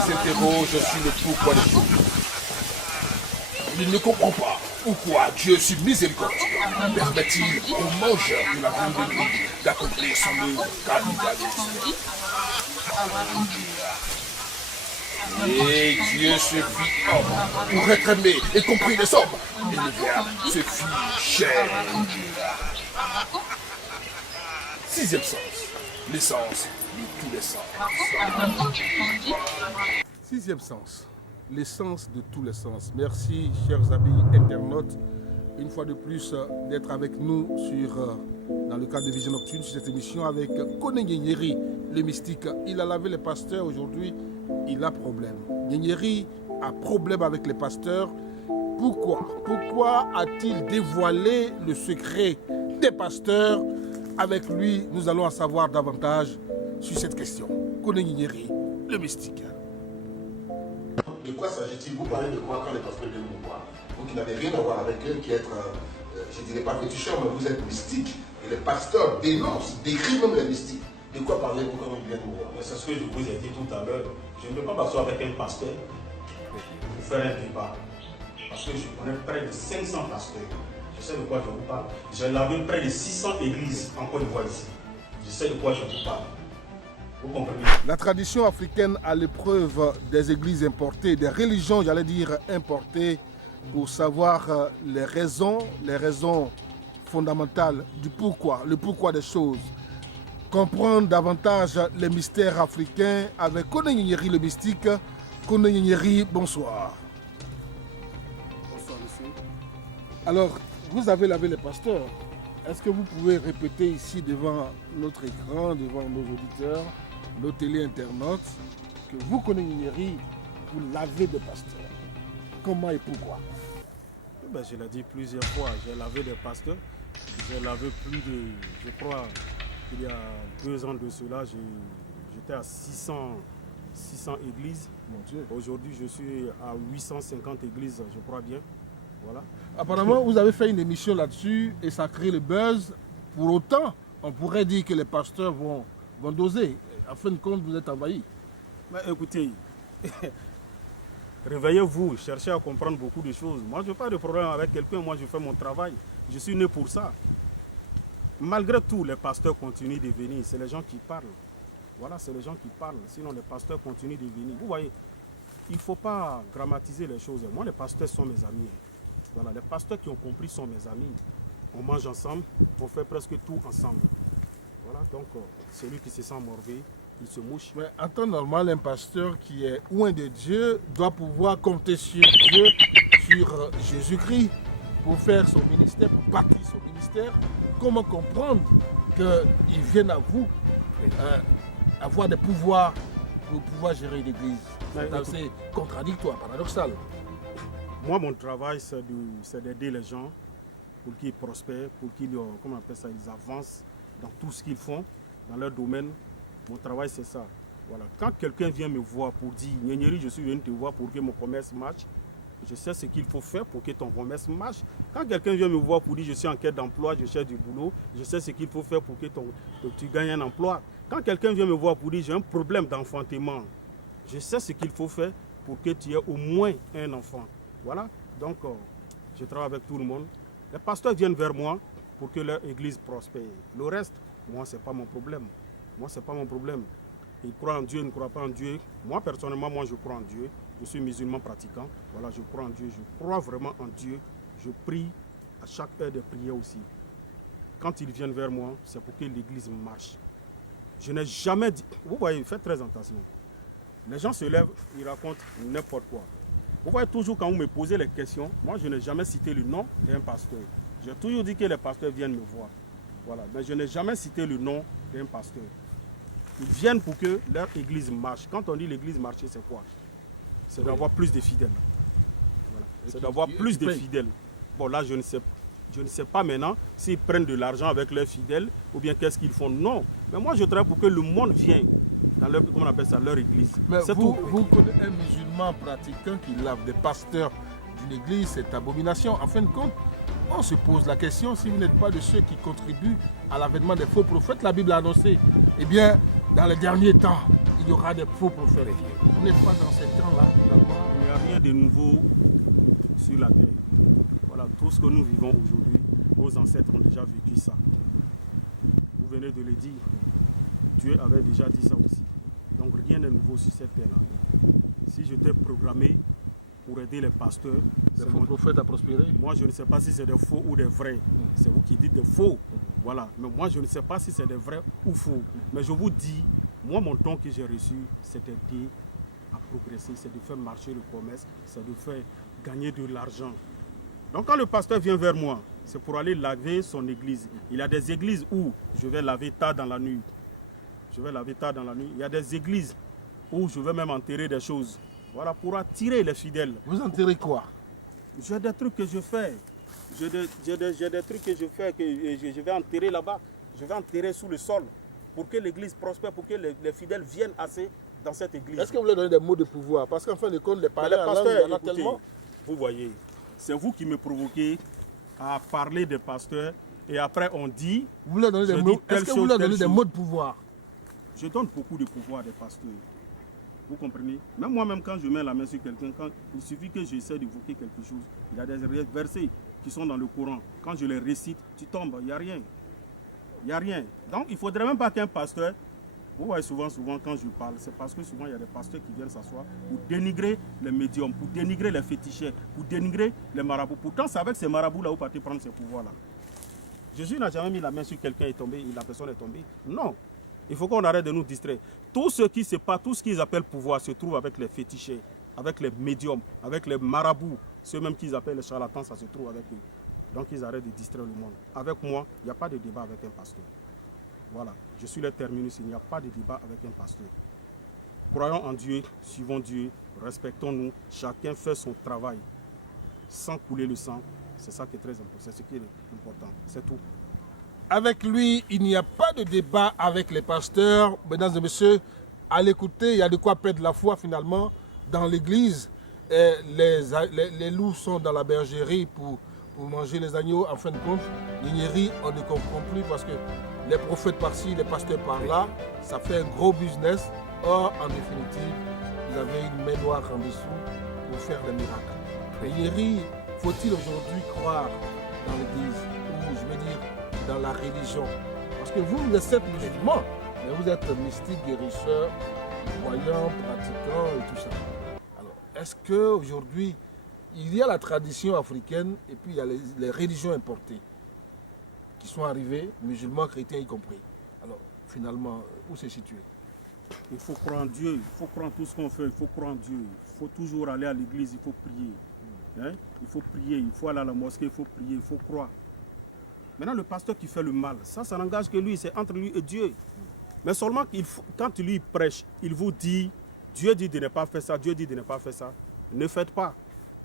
s'interroge sur le pourquoi des choses. Il ne comprend pas pourquoi Dieu, sur miséricordieux, permet-il aux mangeurs de la viande de Dieu d'accomplir son œuvre capitaliste. Et Dieu se fit homme pour être aimé et compris les hommes. Et le Verbe se fit chair. Sixième sens, l'essence de tous les sens. Sixième sens, l'essence de tous les sens. Merci, chers amis internautes, une fois de plus d'être avec nous dans le cadre de Vision Nocturne sur cette émission avec Koné Nyeri, le mystique. Il a lavé les pasteurs aujourd'hui, il a problème. Nyeri a problème avec les pasteurs. Pourquoi? Pourquoi a-t-il dévoilé le secret des pasteurs? Avec lui, nous allons en savoir davantage sur cette question. Koné Nyeri, le mystique. De quoi s'agit-il? Vous parlez de quoi quand les pasteurs viennent vous voir? Vous qui n'avez rien à voir avec eux, qui êtes, je ne dirais pas féticheur, mais vous êtes mystique. Et les pasteurs dénoncent, décrivent même les mystiques. De quoi parlez-vous quand ils viennent vous voir? C'est ce que je vous ai dit tout à l'heure. Je ne peux pas m'asseoir avec un pasteur pour faire un débat. Parce que je connais près de 500 pasteurs. Je sais de quoi je vous parle. J'ai lavé près de 600 églises en Côte d'Ivoire ici. Je sais de quoi je vous parle. Vous comprenez? La tradition africaine a l'épreuve des églises importées, des religions, j'allais dire, importées, pour savoir les raisons fondamentales du pourquoi, le pourquoi des choses. Comprendre davantage les mystères africains avec Koné Nyeri le mystique. Koné Nyeri, bonsoir. Bonsoir, monsieur. Alors, vous avez lavé les pasteurs. Est-ce que vous pouvez répéter ici devant notre écran, devant nos auditeurs, nos téléinternautes, que vous, Koné Nyeri, vous lavez des pasteurs? Comment et pourquoi? Ben, je l'ai dit plusieurs fois, j'ai lavé des pasteurs. J'ai lavé plus de, je crois, il y a 2 ans de cela, j'étais à 600 églises. Mon Dieu. Aujourd'hui, je suis à 850 églises, je crois bien. Voilà. Apparemment, vous avez fait une émission là-dessus et ça crée le buzz. Pour autant, on pourrait dire que les pasteurs vont doser. En fin de compte, vous êtes envahis. Mais écoutez, réveillez-vous, cherchez à comprendre beaucoup de choses. Moi, je n'ai pas de problème avec quelqu'un, moi je fais mon travail. Je suis né pour ça. Malgré tout, les pasteurs continuent de venir. C'est les gens qui parlent. Voilà, c'est les gens qui parlent. Sinon, les pasteurs continuent de venir. Vous voyez, il ne faut pas grammatiser les choses. Moi, les pasteurs sont mes amis. Voilà, les pasteurs qui ont compris sont mes amis. On mange ensemble, on fait presque tout ensemble. Voilà, donc celui qui se sent morvé, il se mouche. Mais en temps normal, un pasteur qui est loin de Dieu doit pouvoir compter sur Dieu, sur Jésus-Christ, pour faire son ministère, pour bâtir son ministère. Comment comprendre qu'ils viennent à vous avoir des pouvoirs pour pouvoir gérer l'église? C'est contradictoire, paradoxal. Moi, mon travail, c'est d'aider les gens pour qu'ils prospèrent, pour qu'ils, comment on appelle ça, ils avancent dans tout ce qu'ils font, dans leur domaine. Mon travail, c'est ça. Voilà. Quand quelqu'un vient me voir pour dire « Nyeri, je suis venu te voir pour que mon commerce marche », je sais ce qu'il faut faire pour que ton commerce marche. Quand quelqu'un vient me voir pour dire « Je suis en quête d'emploi, je cherche du boulot », je sais ce qu'il faut faire pour que tu gagnes un emploi. Quand quelqu'un vient me voir pour dire « J'ai un problème d'enfantement », je sais ce qu'il faut faire pour que tu aies au moins un enfant. Voilà, donc je travaille avec tout le monde. Les pasteurs viennent vers moi pour que leur église prospère. Le reste, moi, ce n'est pas mon problème. Moi, ce n'est pas mon problème. Ils croient en Dieu, ils ne croient pas en Dieu. Moi, personnellement, moi, je crois en Dieu. Je suis musulman pratiquant. Voilà, je crois en Dieu. Je crois vraiment en Dieu. Je prie à chaque heure de prière aussi. Quand ils viennent vers moi, c'est pour que l'église marche. Je n'ai jamais dit... Vous voyez, faites très attention. Les gens se lèvent, ils racontent n'importe quoi. Vous voyez, toujours quand vous me posez les questions, moi je n'ai jamais cité le nom d'un pasteur. J'ai toujours dit que les pasteurs viennent me voir. Voilà. Mais je n'ai jamais cité le nom d'un pasteur. Ils viennent pour que leur église marche. Quand on dit l'église marcher, c'est quoi? C'est d'avoir plus de fidèles. Voilà. C'est d'avoir plus de fidèles. Bon, là, je ne sais pas maintenant s'ils prennent de l'argent avec leurs fidèles ou bien qu'est-ce qu'ils font. Non. Mais moi, je travaille pour que le monde vienne. dans leur, comment on appelle ça, leur église. Mais C'est vous, tout. vous connaissez un musulman pratiquant qui lave des pasteurs d'une église, c'est abomination. En fin de compte, on se pose la question, si vous n'êtes pas de ceux qui contribuent à l'avènement des faux prophètes, la Bible a annoncé, eh bien, dans les derniers temps, il y aura des faux prophètes. Vous n'êtes pas dans ces temps-là, finalement. Il n'y a rien de nouveau sur la terre. Voilà, tout ce que nous vivons aujourd'hui, nos ancêtres ont déjà vécu ça. Vous venez de le dire, Dieu avait déjà dit ça aussi. Donc rien n'est nouveau sur cette terre-là. Si j'étais programmé pour aider les pasteurs, Les c'est faux mon- prophètes à prospérer. moi je ne sais pas si c'est des faux ou des vrais. C'est vous qui dites des faux. Voilà. Mais moi je ne sais pas si c'est des vrais ou faux. Mais je vous dis, moi mon don que j'ai reçu, c'est d'aider à progresser, c'est de faire marcher le commerce, c'est de faire gagner de l'argent. Donc quand le pasteur vient vers moi, c'est pour aller laver son église. Il y a des églises où je vais laver tard dans la nuit. Je vais laver tard dans la nuit. Il y a des églises où je vais même enterrer des choses. Voilà, pour attirer les fidèles. Vous enterrez quoi? J'ai des trucs que je fais. J'ai des trucs que je fais que je vais enterrer là-bas. Je vais enterrer sous le sol pour que l'église prospère, pour que les fidèles viennent assez dans cette église. Est-ce que vous leur donnez des mots de pouvoir? Parce qu'en fin de compte, les Mais parler les en langue, pasteurs, il y en a écoutez, tellement. vous voyez, c'est vous qui me provoquez à parler des pasteurs et après on dit, Vous leur donnez Je des dis mots. telle Est-ce que chose, vous leur telle donnez des chose. mots de pouvoir? je donne beaucoup de pouvoir à des pasteurs. Vous comprenez? Même moi-même, quand je mets la main sur quelqu'un, il suffit que j'essaie d'évoquer quelque chose. Il y a des versets qui sont dans le Coran. Quand je les récite, tu tombes, il n'y a rien. Il n'y a rien. Donc, il ne faudrait même pas qu'un pasteur, vous voyez souvent quand je parle, c'est parce que souvent il y a des pasteurs qui viennent s'asseoir pour dénigrer les médiums, pour dénigrer les féticheurs, pour dénigrer les marabouts. Pourtant, c'est avec ces marabouts-là où vous partez prendre ces pouvoirs-là. Jésus n'a jamais mis la main sur quelqu'un et tombé, la personne est tombée. Non. Il faut qu'on arrête de nous distraire. Tout ce qui se passe, tout ce qu'ils appellent pouvoir se trouve avec les féticheurs, avec les médiums, avec les marabouts. Ceux même qu'ils appellent les charlatans, ça se trouve avec eux. Donc ils arrêtent de distraire le monde. Avec moi, il n'y a pas de débat avec un pasteur. Voilà, je suis le terminus, il n'y a pas de débat avec un pasteur. Croyons en Dieu, suivons Dieu, respectons-nous, chacun fait son travail sans couler le sang. C'est ça qui est très important, c'est ce qui est important, c'est tout. Avec lui, il n'y a pas de débat avec les pasteurs. Mesdames et messieurs, à l'écouter, il y a de quoi perdre la foi finalement. Dans l'église, les loups sont dans la bergerie pour manger les agneaux. En fin de compte, l'ignerie, on ne comprend plus parce que les prophètes par-ci, les pasteurs par-là, ça fait un gros business. Or, en définitive, vous avez une main noire en dessous pour faire des miracles. L'ignerie, faut-il aujourd'hui croire dans l'église, ou je veux dire dans la religion? Parce que vous êtes certes musulman, mais vous êtes mystique, guérisseur, voyant, pratiquant et tout ça. Alors, est-ce qu'aujourd'hui, il y a la tradition africaine et puis il y a les religions importées qui sont arrivées, musulmans, chrétiens y compris. Alors, finalement, où se situer? Il faut croire en Dieu, il faut croire en tout ce qu'on fait, il faut croire en Dieu. Il faut toujours aller à l'église, il faut prier. Hein? Il faut prier, il faut aller à la mosquée, il faut prier, il faut croire. Maintenant, le pasteur qui fait le mal, ça n'engage que lui, c'est entre lui et Dieu. Mais seulement quand lui prêche, il vous dit, Dieu dit de ne pas faire ça, Dieu dit de ne pas faire ça. Ne faites pas.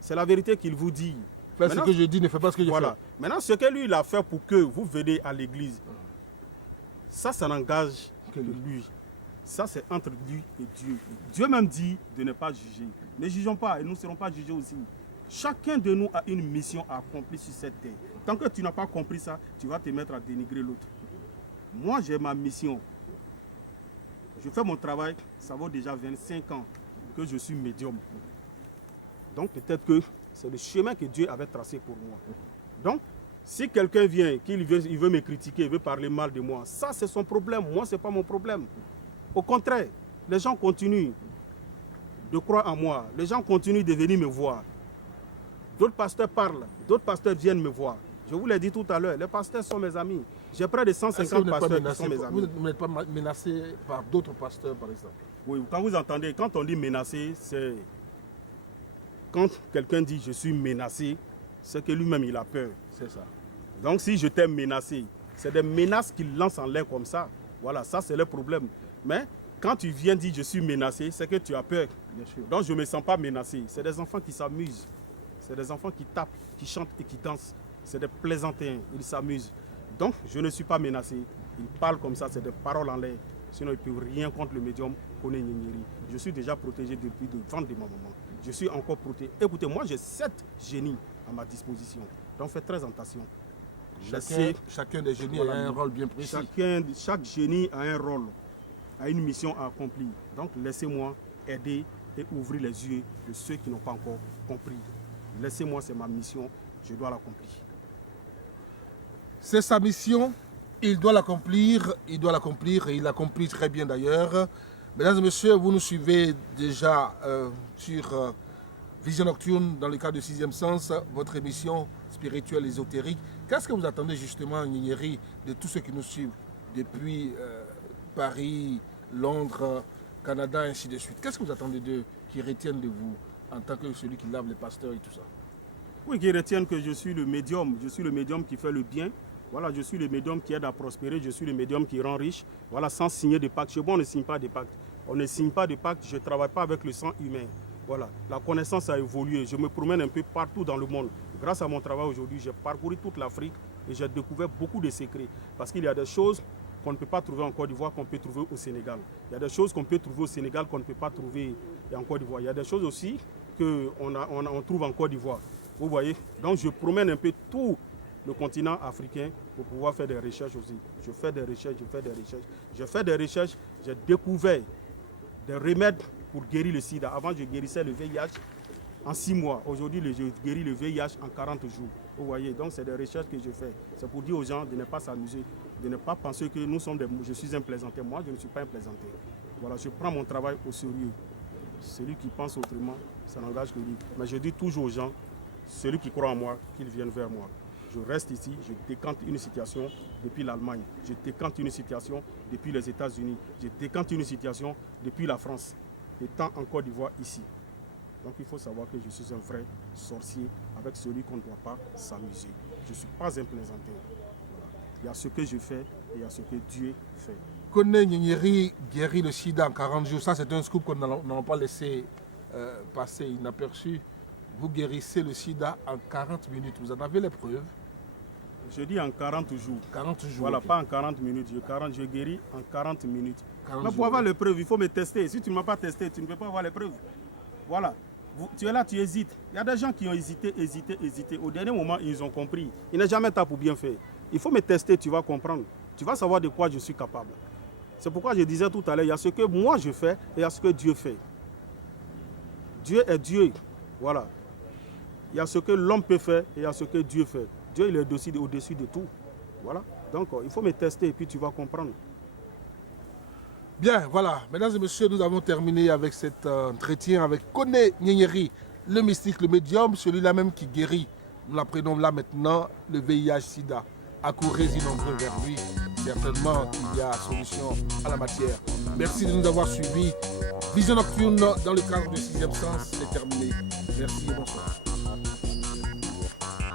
C'est la vérité qu'il vous dit. Faites ce que je dis, ne fais pas ce que je Voilà. fais. Maintenant, ce que lui, il a fait pour que vous veniez à l'église, ça n'engage que lui. Ça, c'est entre lui et Dieu. Dieu même dit de ne pas juger. Ne jugeons pas et nous ne serons pas jugés aussi. Chacun de nous a une mission à accomplir sur cette terre. Tant que tu n'as pas compris ça, tu vas te mettre à dénigrer l'autre. Moi, j'ai ma mission. Je fais mon travail, ça vaut déjà 25 ans que je suis médium. Donc peut-être que c'est le chemin que Dieu avait tracé pour moi. Donc, si quelqu'un vient, il veut me critiquer, il veut parler mal de moi, ça c'est son problème, moi ce n'est pas mon problème. Au contraire, les gens continuent de croire en moi, les gens continuent de venir me voir. D'autres pasteurs parlent, d'autres pasteurs viennent me voir. Je vous l'ai dit tout à l'heure, les pasteurs sont mes amis. J'ai près de 150 pasteurs qui sont mes amis. Vous n'êtes pas menacé par d'autres pasteurs, par exemple? Oui, quand vous entendez, quand on dit menacé, c'est quand quelqu'un dit je suis menacé, c'est que lui-même il a peur. C'est ça. Donc si je t'ai menacé, c'est des menaces qu'il lance en l'air comme ça. Voilà, ça c'est le problème. Mais quand tu viens dire je suis menacé, c'est que tu as peur. Bien sûr. Donc je ne me sens pas menacé. C'est des enfants qui s'amusent. C'est des enfants qui tapent, qui chantent et qui dansent. C'est des plaisantins, ils s'amusent. Donc je ne suis pas menacé. Ils parlent comme ça, c'est des paroles en l'air. Sinon, ils ne peuvent rien contre le médium Koné Gnéngéri. Je suis déjà protégé depuis le ventre de ma maman. Je suis encore protégé. Écoutez, moi, j'ai 7 génies à ma disposition. Donc, faites très attention. Chacun des génies a un rôle bien précis. Chaque génie a un rôle, a une mission à accomplir. Donc, laissez-moi aider et ouvrir les yeux de ceux qui n'ont pas encore compris. Laissez-moi, c'est ma mission, je dois l'accomplir. C'est sa mission, il doit l'accomplir et il l'accomplit très bien d'ailleurs. Mesdames et messieurs, vous nous suivez déjà sur Vision Nocturne dans le cadre de 6e Sens, votre émission spirituelle ésotérique. Qu'est-ce que vous attendez justement, Gnéngéri, de tous ceux qui nous suivent depuis Paris, Londres, Canada, ainsi de suite? Qu'est-ce que vous attendez d'eux, qui retiennent de vous en tant que celui qui lave les pasteurs et tout ça? Oui, qui retiennent que je suis le médium qui fait le bien. Voilà, je suis le médium qui aide à prospérer, je suis le médium qui rend riche. Voilà, sans signer de pacte. Chez moi, on ne signe pas de pacte. On ne signe pas de pacte, je ne travaille pas avec le sang humain. Voilà, la connaissance a évolué. Je me promène un peu partout dans le monde. Grâce à mon travail aujourd'hui, j'ai parcouru toute l'Afrique et j'ai découvert beaucoup de secrets. Parce qu'il y a des choses qu'on ne peut pas trouver en Côte d'Ivoire, qu'on peut trouver au Sénégal. Il y a des choses qu'on peut trouver au Sénégal qu'on ne peut pas trouver en Côte d'Ivoire. Il y a des choses aussi qu'on trouve en Côte d'Ivoire. Vous voyez? Donc je promène un peu tout le continent africain pour pouvoir faire des recherches aussi. Je fais des recherches, j'ai découvert des remèdes pour guérir le sida. Avant, je guérissais le VIH en 6 mois. Aujourd'hui, je guéris le VIH en 40 jours. Vous voyez, donc c'est des recherches que je fais. C'est pour dire aux gens de ne pas s'amuser, de ne pas penser que je suis un plaisantin. Moi, je ne suis pas un plaisantin. Voilà, je prends mon travail au sérieux. Celui qui pense autrement, ça n'engage que lui. Mais je dis toujours aux gens, celui qui croit en moi, qu'il vienne vers moi. Je reste ici, je décante une situation depuis l'Allemagne, je décante une situation depuis les États-Unis, je décante une situation depuis la France, étant en Côte d'Ivoire ici. Donc il faut savoir que je suis un vrai sorcier avec celui qu'on ne doit pas s'amuser. Je ne suis pas un plaisantin. Voilà. Il y a ce que je fais et il y a ce que Dieu fait. Koné Gnéngéri guérit le sida en 40 jours. Ça, c'est un scoop qu'on n'a pas laissé passer inaperçu. Vous guérissez le sida en 40 minutes. Vous en avez les preuves? Je dis en 40 jours. 40 jours. Voilà, okay. Pas en 40 minutes. Je guéris en 40 minutes. 40 Mais pour avoir les preuves, il faut me tester. Si tu ne m'as pas testé, tu ne peux pas avoir les preuves. Voilà. Tu es là, tu hésites. Il y a des gens qui ont hésité. Au dernier moment, ils ont compris. Il n'est jamais tard pour bien faire. Il faut me tester, tu vas comprendre. Tu vas savoir de quoi je suis capable. C'est pourquoi je disais tout à l'heure, il y a ce que moi je fais et il y a ce que Dieu fait. Dieu est Dieu. Voilà. Il y a ce que l'homme peut faire et il y a ce que Dieu fait. Dieu, il est au-dessus de tout. Voilà. Donc, il faut me tester et puis tu vas comprendre. Bien, voilà. Mesdames et messieurs, nous avons terminé avec cet entretien avec Koné Gnéngéri, le mystique, le médium, celui-là même qui guérit. Nous l'apprenons là maintenant, le VIH-Sida. Accourez-y nombreux vers lui. Certainement qu'il y a solution à la matière. Merci de nous avoir suivis. Vision Nocturne dans le cadre du 6e Sens, c'est terminé. Merci et bonsoir.